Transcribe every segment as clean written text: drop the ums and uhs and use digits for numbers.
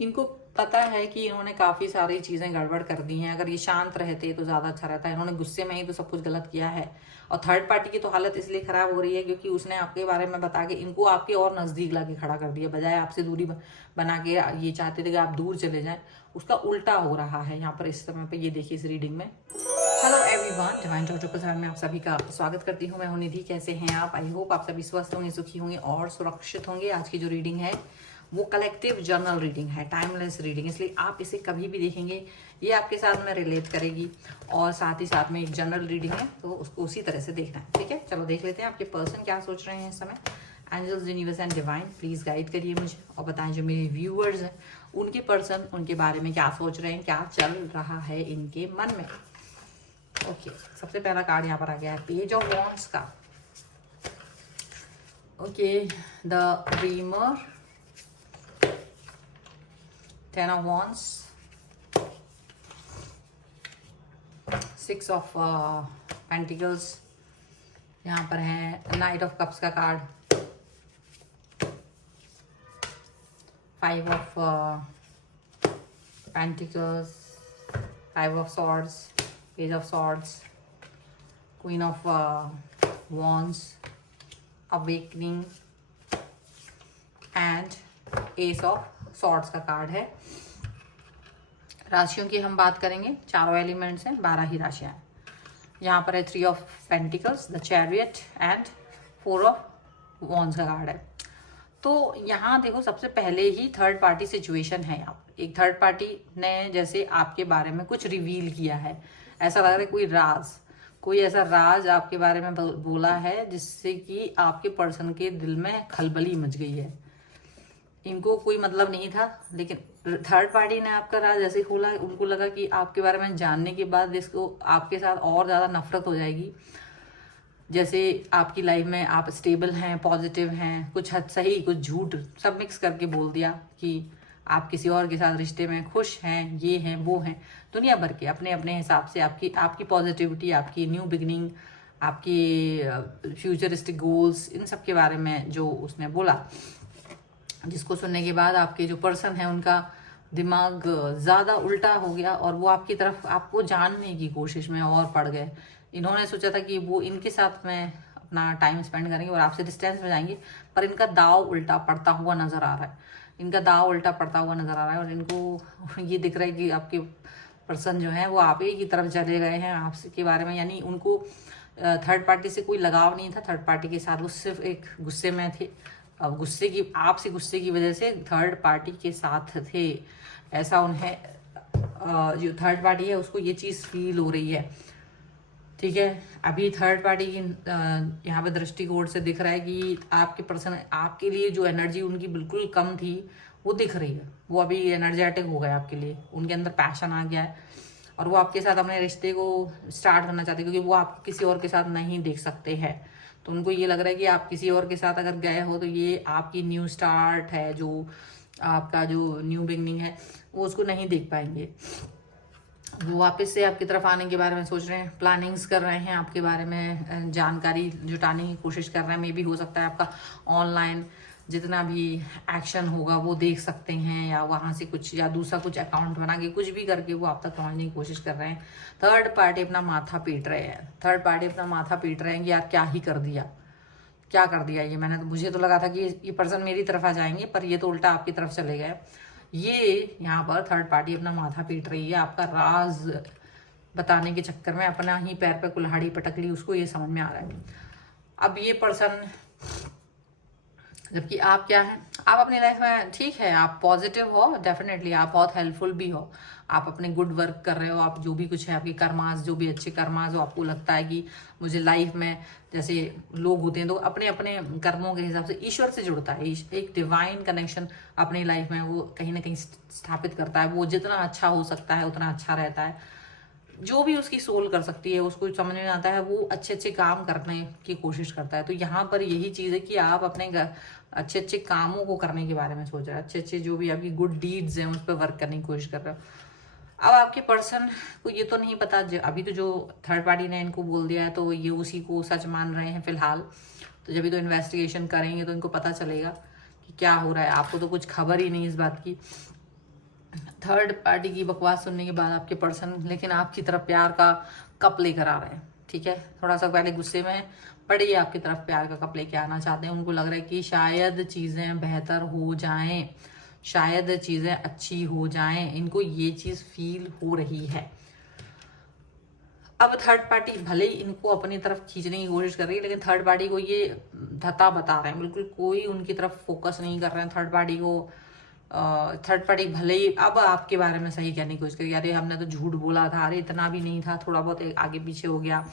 इनको पता है कि इन्होंने काफ़ी सारी चीज़ें गड़बड़ कर दी हैं। अगर ये शांत रहते तो ज़्यादा अच्छा रहता है। इन्होंने गुस्से में ही तो सब कुछ गलत किया है। और थर्ड पार्टी की तो हालत इसलिए ख़राब हो रही है क्योंकि उसने आपके बारे में बता के इनको आपके और नज़दीक ला के खड़ा कर दिया। बजाय आपसे दूरी बना के ये चाहते थे कि आप दूर चले जाएं, उसका उल्टा हो रहा है यहाँ पर इस समय पर। ये देखिए इस रीडिंग में। हेलो एवरीवन, डिवाइन टॉपिक में आप सभी का स्वागत करती हूँ। मैं हूं निधि। कैसे हैं आप? आई होप आप सभी स्वस्थ होंगे, सुखी होंगे और सुरक्षित होंगे। आज की जो रीडिंग है वो कलेक्टिव जर्नल रीडिंग है, टाइमलेस रीडिंग, इसलिए आप इसे कभी भी देखेंगे ये आपके साथ में रिलेट करेगी। और साथ ही साथ में एक जनरल रीडिंग है तो उसको उसी तरह से देखना है। ठीक है, चलो देख लेते हैं आपके पर्सन क्या सोच रहे हैं इस समय। Angels, universe and divine, please guide करिए मुझे और बताएं जो मेरे व्यूअर्स हैं उनके पर्सन उनके बारे में क्या सोच रहे हैं, क्या चल रहा है इनके मन में। ओके, सबसे पहला कार्ड यहाँ पर आ गया है पेज ऑफ वॉन्ड्स का। Okay, the dreamer, ten of wands, six of pentacles, यहाँ पर है नाइट ऑफ कप्स का card, five of pentacles, five of swords, page of swords, queen of wands, awakening and S of swords का card है। राशियों की हम बात करेंगे, चारों एलिमेंट्स हैं, 12 ही राशियां हैं। यहाँ पर है three of pentacles, the chariot and four of wands का कार्ड है। तो यहाँ देखो, सबसे पहले ही थर्ड पार्टी सिचुएशन है। यहाँ पर एक थर्ड पार्टी ने जैसे आपके बारे में कुछ रिवील किया है। ऐसा लग रहा है कोई ऐसा राज आपके बारे में बोला है जिससे कि आपके पर्सन के दिल में खलबली मच गई है। इनको कोई मतलब नहीं था, लेकिन थर्ड पार्टी ने आपका राज ऐसे खोला, उनको लगा कि आपके बारे में जानने के बाद इसको आपके साथ और ज़्यादा नफरत हो जाएगी। जैसे आपकी लाइफ में आप स्टेबल हैं, पॉजिटिव हैं, कुछ हद सही कुछ झूठ सब मिक्स करके बोल दिया कि आप किसी और के साथ रिश्ते में खुश हैं, ये हैं वो हैं। दुनिया भर के अपने अपने हिसाब से आपकी पॉजिटिविटी, आपकी न्यू बिगनिंग, आपकी फ्यूचरिस्टिक गोल्स, इन सब के बारे में जो उसने बोला, जिसको सुनने के बाद आपके जो पर्सन है उनका दिमाग ज़्यादा उल्टा हो गया और वो आपकी तरफ आपको जानने की कोशिश में और पड़ गए। इन्होंने सोचा था कि वो इनके साथ में अपना टाइम स्पेंड करेंगे और आपसे डिस्टेंस में जाएंगे, पर इनका दाव उल्टा पड़ता हुआ नजर आ रहा है। इनका दाव उल्टा पड़ता हुआ नजर आ रहा है और इनको ये दिख रहा है कि आपके पर्सन जो है वो आप ही की तरफ चले गए हैं आपसे के बारे में। यानी उनको थर्ड पार्टी से कोई लगाव नहीं था। थर्ड पार्टी के साथ वो सिर्फ एक गुस्से में थे। अब आपसे गुस्से की वजह से थर्ड पार्टी के साथ थे, ऐसा उन्हें जो थर्ड पार्टी है उसको ये चीज़ फील हो रही है। ठीक है, अभी थर्ड पार्टी की यहाँ पे दृष्टिकोण से दिख रहा है कि आपके पर्सन आपके लिए जो एनर्जी उनकी बिल्कुल कम थी वो दिख रही है। वो अभी एनर्जेटिक हो गए आपके लिए, उनके अंदर पैशन आ गया है और वो आपके साथ अपने रिश्ते को स्टार्ट करना चाहते हैं, क्योंकि वो आप किसी और के साथ नहीं देख सकते हैं। तो उनको ये लग रहा है कि आप किसी और के साथ अगर गए हो तो ये आपकी न्यू स्टार्ट है, जो आपका जो न्यू बिगनिंग है वो उसको नहीं देख पाएंगे। वो वापस से आपकी तरफ आने के बारे में सोच रहे हैं, प्लानिंग्स कर रहे हैं, आपके बारे में जानकारी जुटाने की कोशिश कर रहे हैं। मे भी हो सकता है आपका ऑनलाइन जितना भी एक्शन होगा वो देख सकते हैं, या वहाँ से कुछ या दूसरा कुछ अकाउंट बना के कुछ भी करके वो आप तक पहुँचने की कोशिश कर रहे हैं। थर्ड पार्टी अपना माथा पीट रहे हैं। थर्ड पार्टी अपना माथा पीट रहे हैं कि यार क्या ही कर दिया, क्या कर दिया ये। मुझे तो लगा था कि ये पर्सन मेरी तरफ आ जाएंगे, पर ये तो उल्टा आपकी तरफ चले गए। ये यहाँ पर थर्ड पार्टी अपना माथा पीट रही है। आपका राज बताने के चक्कर में अपना ही पैर पे कुल्हाड़ी पटक ली, उसको ये समझ में आ रहा है। अब ये पर्सन, जबकि आप क्या है, आप अपनी लाइफ में ठीक है, आप पॉजिटिव हो, डेफिनेटली आप बहुत हेल्पफुल भी हो, आप अपने गुड वर्क कर रहे हो, आप जो भी कुछ है आपके कर्मास, जो भी अच्छे कर्मास हो, आपको लगता है कि मुझे लाइफ में, जैसे लोग होते हैं तो अपने अपने कर्मों के हिसाब से ईश्वर से जुड़ता है, एक डिवाइन कनेक्शन अपनी लाइफ में वो कहीं ना कहीं स्थापित करता है। वो जितना अच्छा हो सकता है उतना अच्छा रहता है। जो भी उसकी सोल कर सकती है उसको समझ में आता है, वो अच्छे अच्छे काम करने की कोशिश करता है। तो यहाँ पर यही चीज़ है कि आप अपने अच्छे अच्छे कामों को करने के बारे में सोच रहे हैं, अच्छे अच्छे जो भी आपकी गुड डीड्स हैं उस पर वर्क करने की कोशिश कर रहे हो। अब आपके पर्सन को ये तो नहीं पता, अभी तो जो थर्ड पार्टी ने इनको बोल दिया है तो ये उसी को सच मान रहे हैं फिलहाल। तो जब भी तो इन्वेस्टिगेशन करेंगे तो इनको पता चलेगा कि क्या हो रहा है। आपको तो कुछ खबर ही नहीं इस बात की। थर्ड पार्टी की बकवास सुनने के बाद आपके पर्सन लेकिन आपकी तरफ प्यार का कप लेकर आ रहे हैं, ठीक है। थोड़ा सा पहले गुस्से में है, बट ये आपकी तरफ प्यार का कप लेके आना चाहते हैं। उनको लग रहा है कि शायद चीज़ें बेहतर हो जाएं, शायद चीज़ें अच्छी हो जाएं, इनको ये चीज़ फील हो रही है। अब थर्ड पार्टी भले ही इनको अपनी तरफ खींचने की कोशिश कर रही है, लेकिन थर्ड पार्टी को ये धता बता रहे हैं, बिल्कुल कोई उनकी तरफ फोकस नहीं कर रहे हैं थर्ड पार्टी को। थर्ड पार्टी भले ही अब आपके बारे में सही कहने की कोशिश करी, अरे हमने तो झूठ बोला था, अरे इतना भी नहीं था, थोड़ा बहुत आगे पीछे हो गया,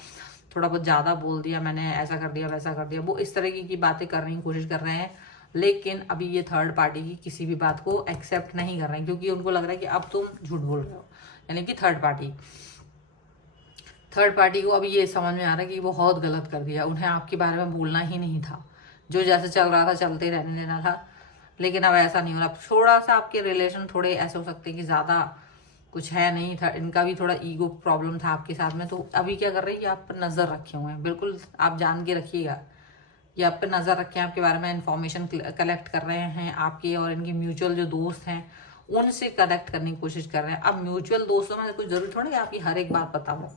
थोड़ा बहुत ज़्यादा बोल दिया मैंने, ऐसा कर दिया वैसा कर दिया, वो इस तरह की बातें करने की कोशिश कर रहे हैं। लेकिन अभी ये थर्ड पार्टी की किसी भी बात को एक्सेप्ट नहीं कर रहे हैं, क्योंकि उनको लग रहा है कि अब तुम झूठ बोल रहे हो। यानी कि थर्ड पार्टी को अभी ये समझ में आ रहा है कि वो बहुत गलत कर दिया, उन्हें आपके बारे में बोलना ही नहीं था, जो जैसे चल रहा था चलते रहने देना था। लेकिन अब ऐसा नहीं हो रहा, थोड़ा सा आपके रिलेशन थोड़े ऐसे हो सकते हैं कि ज़्यादा कुछ है नहीं था, इनका भी थोड़ा ईगो प्रॉब्लम था आपके साथ में। तो अभी क्या कर रही है, आप पर नज़र रखे हुए हैं, बिल्कुल आप जान के रखिएगा, ये आप पे नज़र रखे हैं, आपके बारे में इंफॉर्मेशन कलेक्ट कर रहे हैं, आपके और इनके म्यूचुअल जो दोस्त हैं उनसे कलेक्ट करने की कोशिश कर रहे हैं। अब म्यूचुअल दोस्तों में कुछ जरूरी थोड़ा कि आपकी हर एक बात पता हो,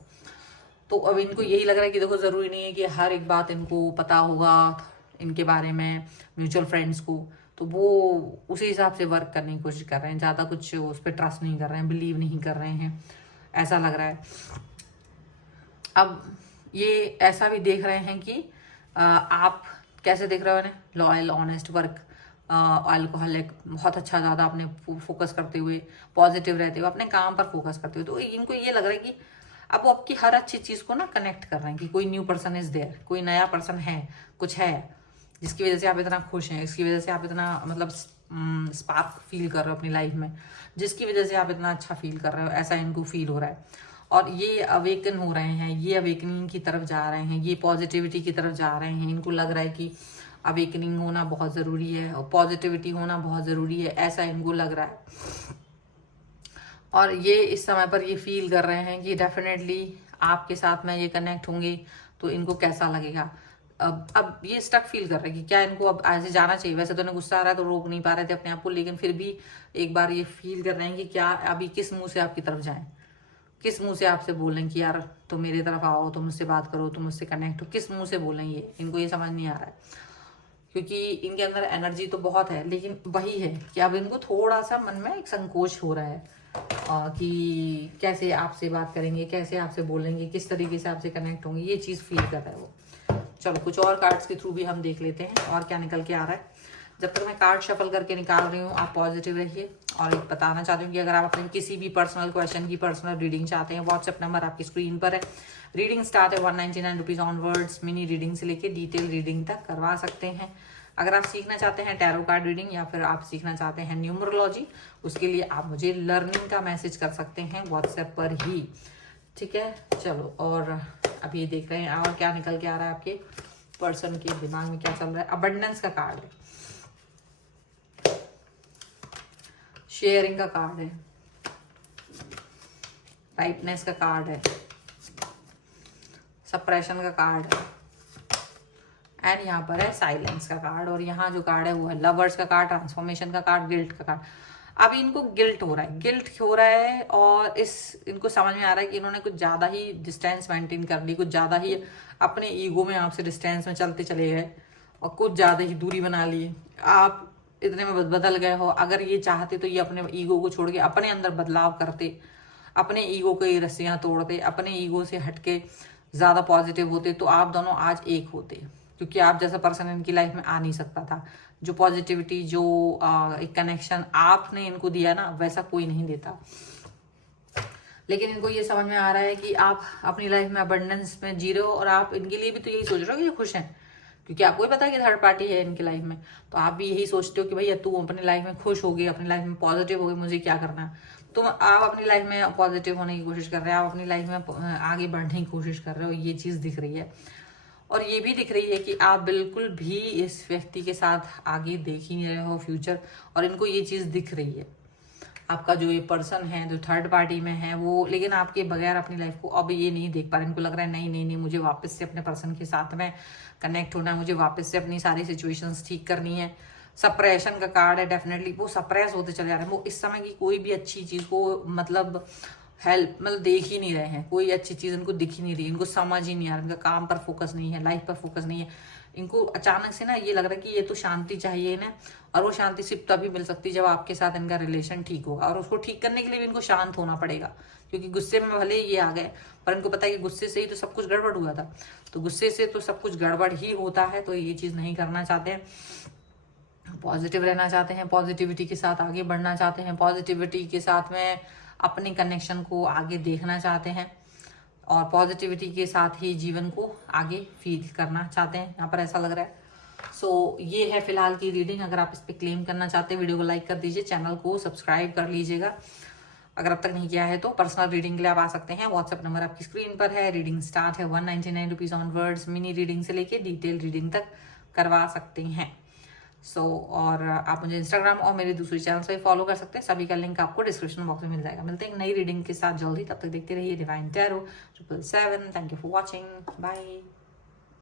तो अब इनको यही लग रहा है कि देखो ज़रूरी नहीं है कि हर एक बात इनको पता होगा इनके बारे में म्यूचुअल फ्रेंड्स को, तो वो उसी हिसाब से वर्क करने की कोशिश कर रहे हैं, ज़्यादा कुछ उस पर ट्रस्ट नहीं कर रहे हैं, बिलीव नहीं कर रहे हैं, ऐसा लग रहा है। अब ये ऐसा भी देख रहे हैं कि आप कैसे देख रहे हो इन्हें, लॉयल, ऑनेस्ट, वर्क, अल्कोहलिक, बहुत अच्छा ज़्यादा अपने फोकस करते हुए, पॉजिटिव रहते हुए, अपने काम पर फोकस करते हुए। तो इनको ये लग रहा है कि अब वो आपकी हर अच्छी चीज़ को ना कनेक्ट कर रहे हैं कि कोई न्यू पर्सन इज देयर, कोई नया पर्सन है, कुछ है जिसकी वजह से आप इतना खुश हैं, इसकी वजह से आप इतना मतलब स्पार्क फील कर रहे हो अपनी लाइफ में, जिसकी वजह से आप इतना अच्छा फील कर रहे हो, ऐसा इनको फील हो रहा है। और ये अवेकन हो रहे हैं, ये अवेकनिंग की तरफ जा रहे हैं, ये पॉजिटिविटी की तरफ जा रहे हैं। इनको लग रहा है कि अवेकनिंग होना बहुत ज़रूरी है और पॉजिटिविटी होना बहुत ज़रूरी है, ऐसा इनको लग रहा है। और ये इस समय पर ये फील कर रहे हैं कि डेफिनेटली आपके साथ में ये कनेक्ट होंगे तो इनको कैसा लगेगा। अब ये स्टक फील कर रहे हैं कि क्या इनको अब ऐसे जाना चाहिए। वैसे तो इन्हें गुस्सा आ रहा है तो रोक नहीं पा रहे थे अपने आप को, लेकिन फिर भी एक बार ये फील कर रहे हैं कि क्या अभी किस मुंह से आपकी तरफ जाएं, किस मुंह से आपसे बोलें कि यार तो मेरे तरफ आओ, तो मुझसे बात करो, तो मुझसे कनेक्ट हो, किस मुंह से बोलें, ये इनको ये समझ नहीं आ रहा है। क्योंकि इनके अंदर एनर्जी तो बहुत है, लेकिन वही है कि अब इनको थोड़ा सा मन में एक संकोच हो रहा है कि कैसे आपसे बात करेंगे, कैसे आपसे बोलेंगे, किस तरीके से आपसे कनेक्ट होंगे, ये चीज़ फील कर रहा है वो। चलो कुछ और कार्ड्स के थ्रू भी हम देख लेते हैं और क्या निकल के आ रहा है। जब तक मैं कार्ड शफल करके निकाल रही हूँ, आप पॉजिटिव रहिए। और एक बताना चाहती हूँ कि अगर आप अपने किसी भी पर्सनल क्वेश्चन की पर्सनल रीडिंग चाहते हैं, व्हाट्सएप नंबर आपकी स्क्रीन पर है। रीडिंग स्टार्ट है 199 रुपीज़ ऑनवर्ड्स। मिनी रीडिंग से लेके डिटेल रीडिंग तक करवा सकते हैं। अगर आप सीखना चाहते हैं टैरो कार्ड रीडिंग या फिर आप सीखना चाहते हैं न्यूमरोलॉजी, उसके लिए आप मुझे लर्निंग का मैसेज कर सकते हैं व्हाट्सएप पर ही, ठीक है। चलो और अभी ये देख रहे हैं और क्या निकल के आ रहा है आपके पर्सन के दिमाग में, क्या चल रहा है। अबंडेंस का कार्ड है, शेयरिंग का कार्ड है, राइटनेस का कार्ड है, सप्रेशन का कार्ड है, एंड यहाँ पर है साइलेंस का कार्ड। और यहाँ जो कार्ड है वो है लवर्स का कार्ड, ट्रांसफॉर्मेशन का कार्ड, गिल्ट का कार्ड। अभी इनको गिल्ट हो रहा है, गिल्ट हो रहा है और इनको समझ में आ रहा है कि इन्होंने कुछ ज़्यादा ही डिस्टेंस मेंटेन कर ली, कुछ ज़्यादा ही अपने ईगो में आपसे डिस्टेंस में चलते चले गए और कुछ ज़्यादा ही दूरी बना ली। आप इतने में बदल गए हो। अगर ये चाहते तो ये अपने ईगो को छोड़ के अपने अंदर बदलाव करते, अपने ईगो की रस्सियाँ तोड़ते, अपने ईगो से हटके ज़्यादा पॉजिटिव होते, तो आप दोनों आज एक होते। क्योंकि आप जैसा पर्सन इनकी लाइफ में आ नहीं सकता था। जो पॉजिटिविटी, जो एक कनेक्शन आपने इनको दिया ना, वैसा कोई नहीं देता। लेकिन इनको ये समझ में आ रहा है कि आप अपनी लाइफ में अबंडेंस में जी रहे हो और आप इनके लिए भी तो यही सोच रहे हो कि ये खुश हैं, क्योंकि आपको ही पता है कि थर्ड पार्टी है इनकी लाइफ में। तो आप भी यही सोचते हो कि भैया तू अपनी लाइफ में खुश हो गई, अपनी लाइफ में पॉजिटिव हो गई, मुझे क्या करना है। तो आप अपनी लाइफ में पॉजिटिव होने की कोशिश कर रहे हैं, आप अपनी लाइफ में आगे बढ़ने की कोशिश कर रहे हो, ये चीज़ दिख रही है। और ये भी दिख रही है कि आप बिल्कुल भी इस व्यक्ति के साथ आगे देख ही नहीं रहे हो फ्यूचर, और इनको ये चीज़ दिख रही है। आपका जो ये पर्सन है जो थर्ड पार्टी में है वो, लेकिन आपके बगैर अपनी लाइफ को अब ये नहीं देख पा रहे। इनको लग रहा है नहीं नहीं नहीं, मुझे वापस से अपने पर्सन के साथ में कनेक्ट होना है, मुझे वापस से अपनी सारी सिचुएशंस ठीक करनी है, सप्रेशन का कार्ड है, डेफिनेटली वो सप्रेस होते चले जा रहे हैं। वो इस समय की कोई भी अच्छी चीज को मतलब हेल्प मतलब देख ही नहीं रहे हैं, कोई अच्छी चीज इनको दिख ही नहीं रही, इनको समझ ही नहीं आ रहा, इनका काम पर फोकस नहीं है, लाइफ पर फोकस नहीं है। इनको अचानक से ना ये लग रहा है कि ये तो शांति चाहिए इन्हें, और वो शांति सिर्फ तभी मिल सकती है जब आपके साथ इनका रिलेशन ठीक होगा, और उसको ठीक करने के लिए भी इनको शांत होना पड़ेगा। क्योंकि गुस्से में भले ये आ गए, पर इनको पता है कि गुस्से से ही तो सब कुछ गड़बड़ हुआ था, तो गुस्से से तो सब कुछ गड़बड़ ही होता है, तो ये चीज नहीं करना चाहते हैं। पॉजिटिव रहना चाहते हैं, पॉजिटिविटी के साथ आगे बढ़ना चाहते हैं, पॉजिटिविटी के साथ में अपने कनेक्शन को आगे देखना चाहते हैं, और पॉजिटिविटी के साथ ही जीवन को आगे फील करना चाहते हैं, यहाँ पर ऐसा लग रहा है। सो ये है फिलहाल की रीडिंग। अगर आप इस पर क्लेम करना चाहते हैं, वीडियो को लाइक कर दीजिए, चैनल को सब्सक्राइब कर लीजिएगा अगर अब तक नहीं किया है तो। पर्सनल रीडिंग के लिए आप आ सकते हैं, व्हाट्सएप नंबर आपकी स्क्रीन पर है। रीडिंग स्टार्ट है 199 रुपीज ऑनवर्ड्स, मिनी रीडिंग से लेके डिटेल रीडिंग तक करवा सकते हैं। और आप मुझे इंस्टाग्राम और मेरे दूसरे चैनल से फॉलो कर सकते हैं, सभी का लिंक आपको डिस्क्रिप्शन बॉक्स में मिल जाएगा। मिलते हैं नई रीडिंग के साथ जल्दी, तब तक देखते रहिए divine tarot 777। Thank you for watching, bye.